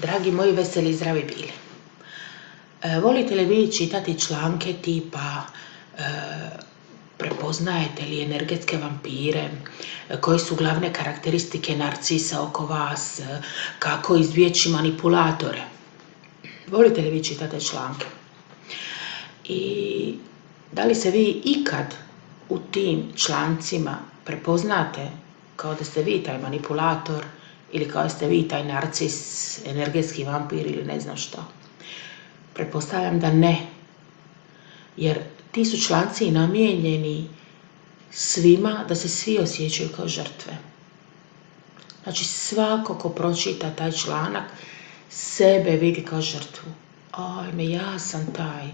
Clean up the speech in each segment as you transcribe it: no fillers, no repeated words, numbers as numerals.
Dragi moji veseli i zdravi bili. Volite li vi čitati članke tipa prepoznajete li energetske vampire, koje su glavne karakteristike narcisa oko vas, kako izbjeći manipulatore? Volite li vi čitati članke? I da li se vi ikad u tim člancima prepoznate kao da ste vi taj manipulator ili kao da ste vi taj narcis, energetski vampir ili ne znam što? Pretpostavljam da ne, jer ti su članci namijenjeni svima da se svi osjećaju kao žrtve. Znači svako ko pročita taj članak sebe vidi kao žrtvu. Ajme, ja sam taj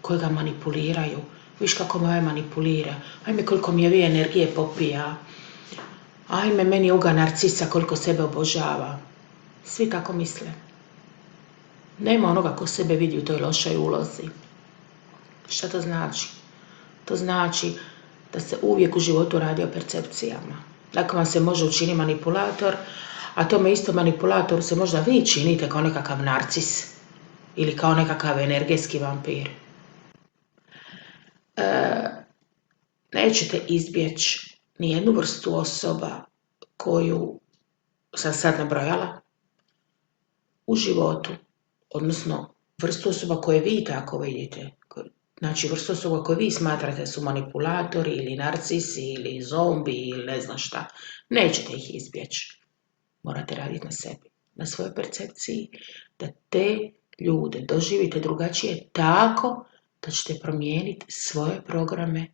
kojega manipuliraju. Viš kako me ovaj manipulira. Ajme, koliko mi je vi energije popija. Ajme, meni je uga narcisa koliko sebe obožava. Svi tako misle. Nema onoga ko sebe vidi u toj lošoj ulozi. Šta to znači? To znači da se uvijek u životu radi o percepcijama. Dakle, vam se može učiniti manipulator, a tome isto manipulatoru se možda vi činite kao nekakav narcis ili kao nekakav energetski vampir. Nećete izbjeći nijednu vrstu osoba koju sam sad nabrojala u životu, odnosno vrstu osoba koje vi tako vidite. Znači vrstu osoba koje vi smatrate su manipulatori ili narcisi ili zombi ili ne znam šta. Nećete ih izbjeći. Morate raditi na sebi, na svojoj percepciji, da te ljude doživite drugačije tako da ćete promijeniti svoje programe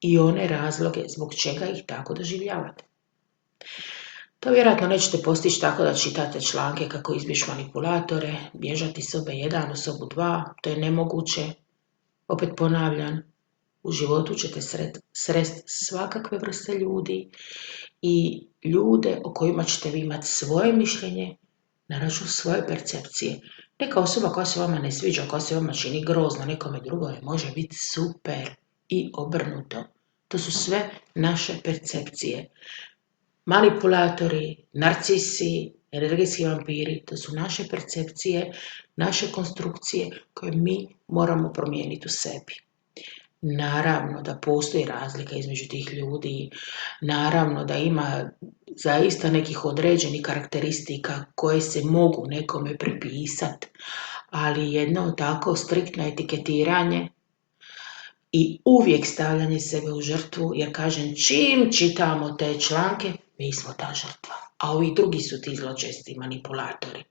i one razloge zbog čega ih tako doživljavate. To vjerojatno nećete postići tako da čitate članke kako izbjeći manipulatore, bježati sobe 1 u sobu 2, to je nemoguće. Opet ponavljam, u životu ćete sresti svakakve vrste ljudi i ljude o kojima ćete vi imati svoje mišljenje na račun svoje percepcije. Neka osoba koja se vama ne sviđa, koja se vama čini grozno, nekome drugome može biti super i obrnuto. To su sve naše percepcije. Manipulatori, narcisi, energetski vampiri, to su naše percepcije, naše konstrukcije koje mi moramo promijeniti u sebi. Naravno da postoji razlika između tih ljudi, naravno da ima zaista nekih određenih karakteristika koje se mogu nekome pripisati, ali jedno tako striktno etiketiranje i uvijek stavljanje sebe u žrtvu, jer kažem, čim čitamo te članke, mi smo ta žrtva, a ovi drugi su ti zločesti manipulatori.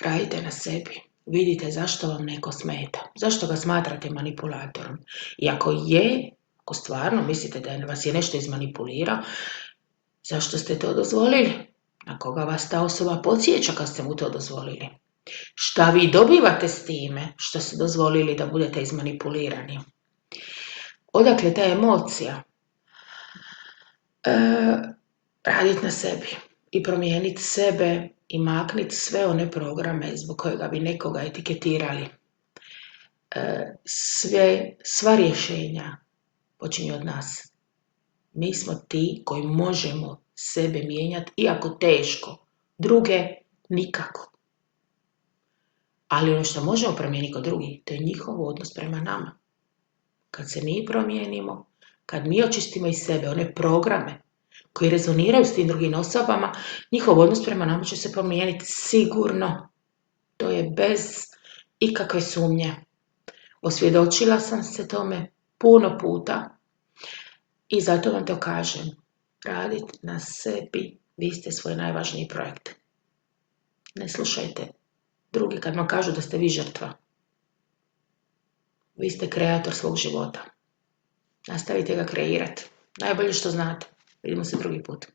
Radite na sebi, vidite zašto vam neko smeta, zašto ga smatrate manipulatorom. I ako stvarno mislite da vas je nešto izmanipulirao, zašto ste to dozvolili? Na koga vas ta osoba podsjeća kad ste mu to dozvolili? Šta vi dobivate s time što ste dozvolili da budete izmanipulirani? Odakle ta emocija? Raditi na sebi i promijeniti sebe i makniti sve one programe zbog kojega bi nekoga etiketirali. Sva rješenja počinju od nas. Mi smo ti koji možemo sebe mijenjati, iako teško. Druge nikako. Ali ono što možemo promijeniti kod drugih, to je njihov odnos prema nama. Kad se mi promijenimo, kad mi očistimo iz sebe one programe koji rezoniraju s tim drugim osobama, njihov odnos prema nama će se promijeniti sigurno. To je bez ikakve sumnje. Osvjedočila sam se tome puno puta i zato vam to kažem. Radite na sebi, vi ste svoj najvažniji projekt. Ne slušajte drugi kad vam kažu da ste vi žrtva. Vi ste kreator svog života. Nastavite ga kreirati. Najbolje što znate. Vidimo se drugi put.